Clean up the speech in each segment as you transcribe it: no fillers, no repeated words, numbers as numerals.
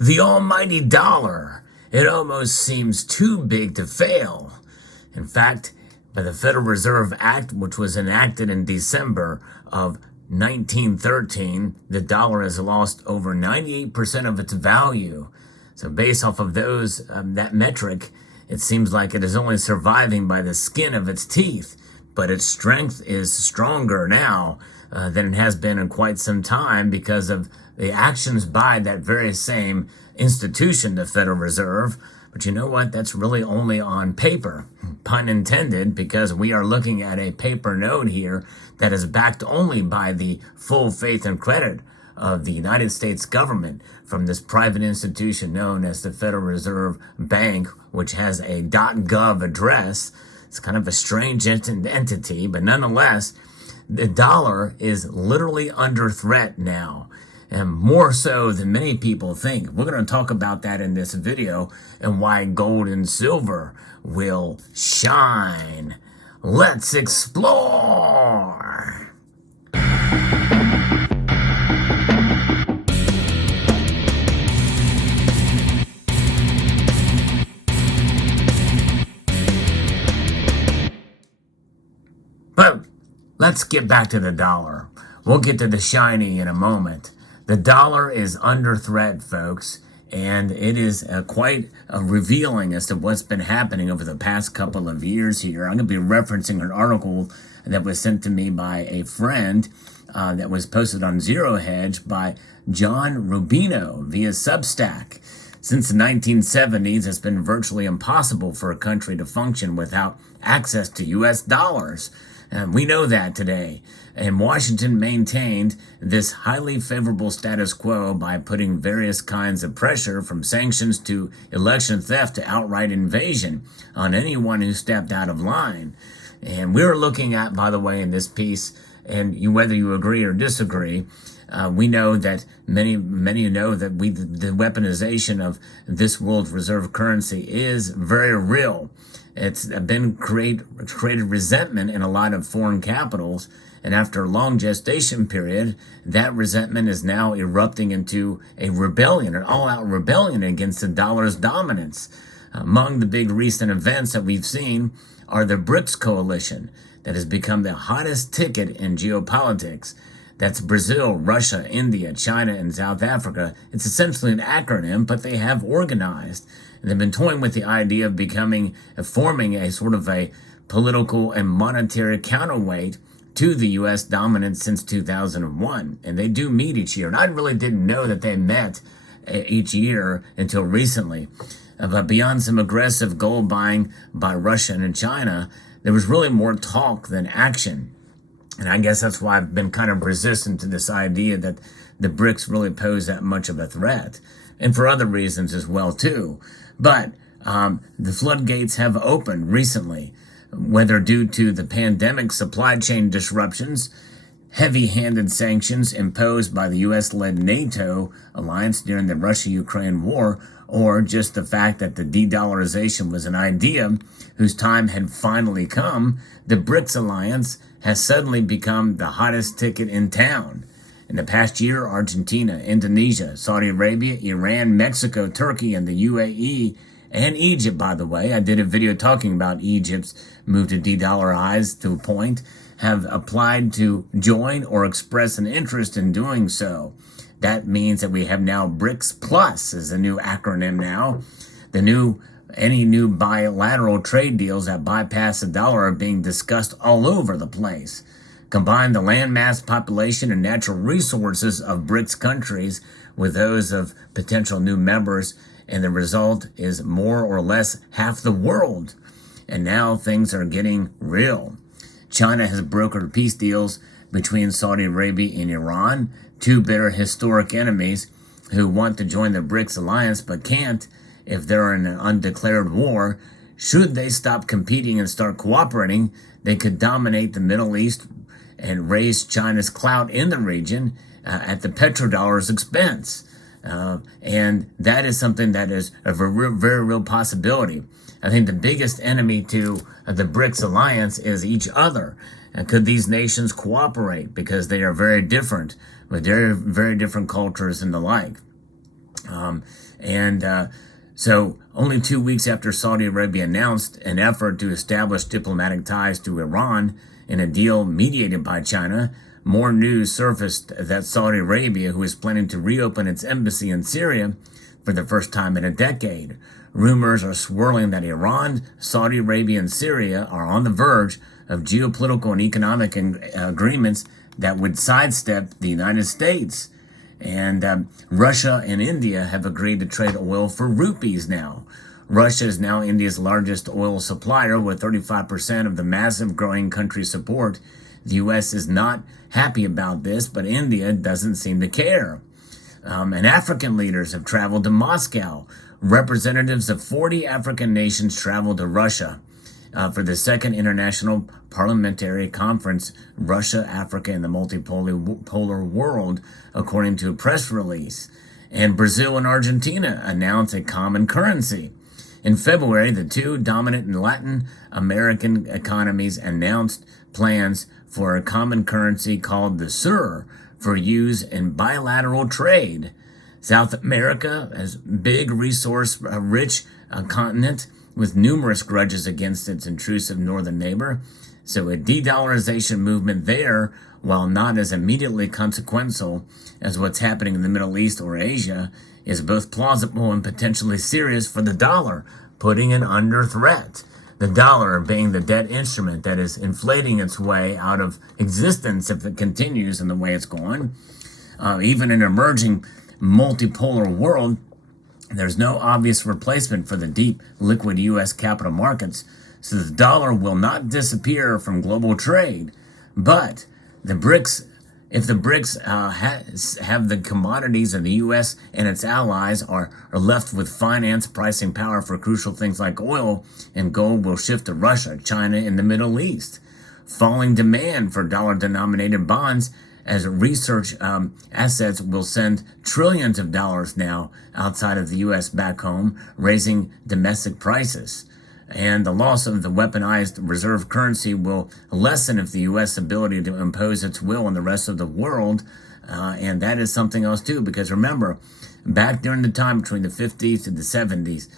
The almighty dollar. It almost seems too big to fail. In fact, by the Federal Reserve Act, which was enacted in December of 1913, the dollar has lost over 98% of its value. So based off of that metric, it seems like it is only surviving by the skin of its teeth. But its strength is stronger now than it has been in quite some time because of the actions by that very same institution, the Federal Reserve. But you know what? That's really only on paper, pun intended, because we are looking at a paper note here that is backed only by the full faith and credit of the United States government from this private institution known as the Federal Reserve Bank, which has a .gov address. It's kind of a strange entity, but nonetheless, the dollar is literally under threat now, and more so than many people think. We're going to talk about that in this video and why gold and silver will shine. Let's explore. But let's get back to the dollar. We'll get to the shiny in a moment. The dollar is under threat, folks, and it is quite revealing as to what's been happening over the past couple of years here. I'm going to be referencing an article that was sent to me by a friend that was posted on Zero Hedge by John Rubino via Substack. Since the 1970s, it's been virtually impossible for a country to function without access to U.S. dollars. And we know that today. And Washington maintained this highly favorable status quo by putting various kinds of pressure, from sanctions to election theft to outright invasion, on anyone who stepped out of line. And we're looking at, by the way, in this piece, and whether you agree or disagree, we know that many know that the weaponization of this world reserve currency is very real. It's been created resentment in a lot of foreign capitals, and after a long gestation period, that resentment is now erupting into a rebellion, an all-out rebellion against the dollar's dominance. Among the big recent events that we've seen are the BRICS coalition that has become the hottest ticket in geopolitics. That's Brazil, Russia, India, China, and South Africa. It's essentially an acronym, but they have organized. And they've been toying with the idea of forming a sort of a political and monetary counterweight to the U.S. dominance since 2001. And they do meet each year. And I really didn't know that they met each year until recently. But beyond some aggressive gold buying by Russia and China, there was really more talk than action. And I guess that's why I've been kind of resistant to this idea that the BRICS really pose that much of a threat. And for other reasons as well, too. But the floodgates have opened recently, whether due to the pandemic supply chain disruptions, heavy-handed sanctions imposed by the U.S.-led NATO alliance during the Russia-Ukraine war, or just the fact that the de-dollarization was an idea whose time had finally come. The BRICS alliance has suddenly become the hottest ticket in town. In the past year, Argentina, Indonesia, Saudi Arabia, Iran, Mexico, Turkey, and the UAE, and Egypt, by the way, I did a video talking about Egypt's move to de-dollarize to a point, have applied to join or express an interest in doing so. That means that we have now BRICS Plus is the new acronym now. Any new bilateral trade deals that bypass the dollar are being discussed all over the place. Combine the landmass, population, and natural resources of BRICS countries with those of potential new members, and the result is more or less half the world. And now things are getting real. China has brokered peace deals between Saudi Arabia and Iran, two bitter historic enemies who want to join the BRICS alliance but can't if they're in an undeclared war. Should they stop competing and start cooperating, they could dominate the Middle East and raise China's clout in the region at the petrodollar's expense. And that is something that is a very real possibility. I think the biggest enemy to the BRICS alliance is each other. And could these nations cooperate? Because they are very different, with very different cultures and the like. So only 2 weeks after Saudi Arabia announced an effort to establish diplomatic ties to Iran in a deal mediated by China, more news surfaced that Saudi Arabia, who is planning to reopen its embassy in Syria for the first time in a decade. Rumors are swirling that Iran, Saudi Arabia, and Syria are on the verge of geopolitical and economic agreements that would sidestep the United States. And Russia and India have agreed to trade oil for rupees now. Russia is now India's largest oil supplier with 35% of the massive growing country's support. The U.S. is not happy about this, but India doesn't seem to care. And African leaders have traveled to Moscow. Representatives of 40 African nations traveled to Russia for the second International Parliamentary Conference, Russia, Africa, and the Multipolar World, according to a press release. And Brazil and Argentina announced a common currency. In February, the two dominant Latin American economies announced plans for a common currency called the SUR for use in bilateral trade. South America is a big resource-rich continent with numerous grudges against its intrusive northern neighbor. So a de-dollarization movement there, while not as immediately consequential as what's happening in the Middle East or Asia, is both plausible and potentially serious for the dollar, putting it under threat. The dollar being the debt instrument that is inflating its way out of existence if it continues in the way it's going. Even in an emerging multipolar world, there's no obvious replacement for the deep, liquid U.S. capital markets, so the dollar will not disappear from global trade. But the BRICS, if the BRICS have the commodities of the U.S. and its allies are left with finance pricing power for crucial things like oil, and gold will shift to Russia, China, and the Middle East. Falling demand for dollar-denominated bonds as research assets will send trillions of dollars now outside of the U.S. back home, raising domestic prices. And the loss of the weaponized reserve currency will lessen if the U.S. ability to impose its will on the rest of the world. And that is something else too, because remember, back during the time between the 50s to the 70s,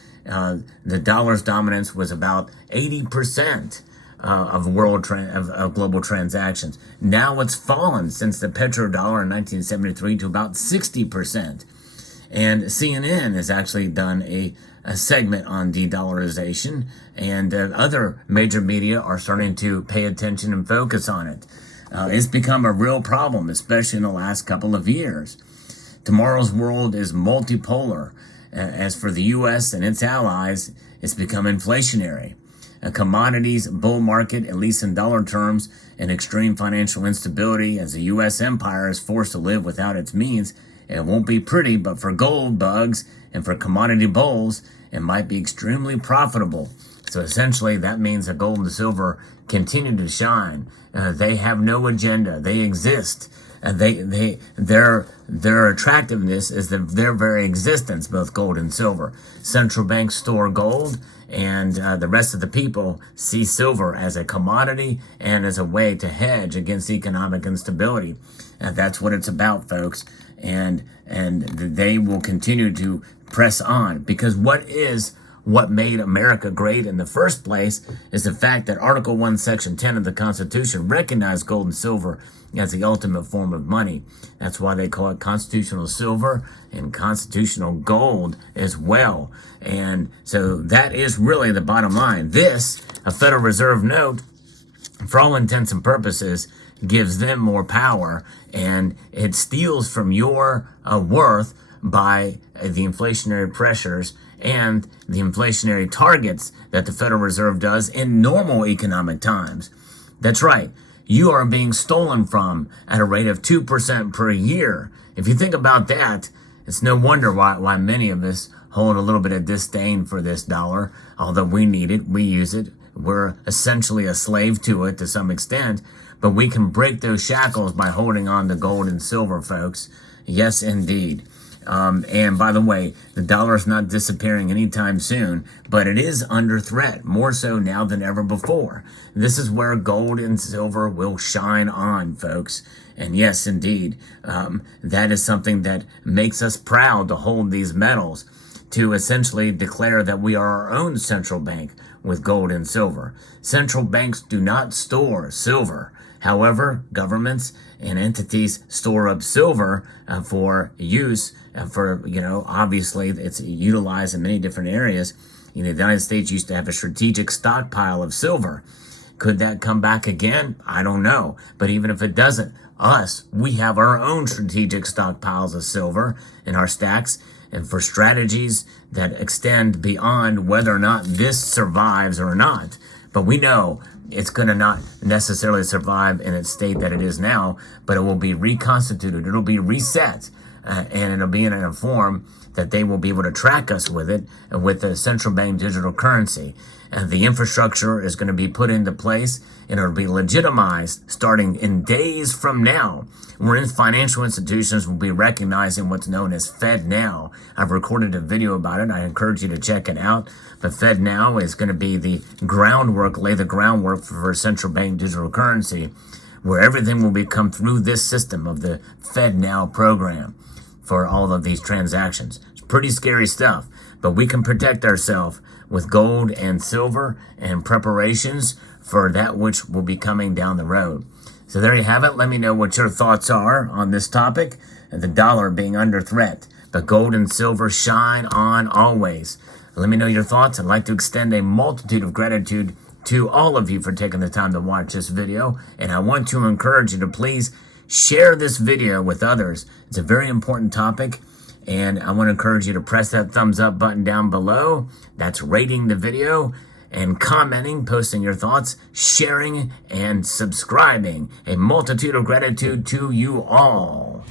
the dollar's dominance was about 80% of global transactions. Now it's fallen since the petrodollar in 1973 to about 60%. And CNN has actually done a segment on de-dollarization, and other major media are starting to pay attention and focus on it. It's become a real problem, especially in the last couple of years. Tomorrow's world is multipolar. As for the U.S. and its allies, it's become inflationary. A commodities bull market, at least in dollar terms, and extreme financial instability as the U.S. empire is forced to live without its means. It won't be pretty, but for gold bugs and for commodity bulls, it might be extremely profitable. So essentially, that means that gold and silver continue to shine. They have no agenda. They exist. Their attractiveness is their very existence, both gold and silver. Central banks store gold, and the rest of the people see silver as a commodity and as a way to hedge against economic instability. And that's what it's about, folks. And they will continue to press on, because what made America great in the first place is the fact that Article 1, Section 10 of the Constitution recognized gold and silver as the ultimate form of money. That's why they call it constitutional silver and constitutional gold as well. And so that is really the bottom line. This, a Federal Reserve note, for all intents and purposes, gives them more power, and it steals from your worth by the inflationary pressures and the inflationary targets that the Federal Reserve does in normal economic times. That's right. You are being stolen from at a rate of 2% per year. If you think about that, it's no wonder why many of us hold a little bit of disdain for this dollar. Although we need it, we use it. We're essentially a slave to it to some extent. But we can break those shackles by holding on to gold and silver, folks. Yes, indeed. And by the way, the dollar is not disappearing anytime soon, but it is under threat, more so now than ever before. This is where gold and silver will shine on, folks. And yes, indeed, that is something that makes us proud to hold these metals, to essentially declare that we are our own central bank with gold and silver. Central banks do not store silver. However, governments and entities store up silver for use, obviously it's utilized in many different areas. The United States used to have a strategic stockpile of silver. Could that come back again? I don't know. But even if it doesn't, we have our own strategic stockpiles of silver in our stacks, and for strategies that extend beyond whether or not this survives or not. But we know it's going to not necessarily survive in its state that it is now, but it will be reconstituted. It'll be reset, and it'll be in a form that they will be able to track us with it, with the central bank digital currency. And the infrastructure is going to be put into place, and it'll be legitimized starting in days from now, wherein financial institutions will be recognizing what's known as FedNow. I've recorded a video about it. I encourage you to check it out. But FedNow is going to be lay the groundwork for central bank digital currency, where everything will come through this system of the FedNow program for all of these transactions. It's pretty scary stuff, but we can protect ourselves with gold and silver and preparations for that which will be coming down the road. So there you have it. Let me know what your thoughts are on this topic, the dollar being under threat, but gold and silver shine on always. Let me know your thoughts. I'd like to extend a multitude of gratitude to all of you for taking the time to watch this video, and I want to encourage you to please share this video with others. It's a very important topic, and I want to encourage you to press that thumbs up button down below. That's rating the video and commenting, posting your thoughts, sharing, and subscribing. A multitude of gratitude to you all.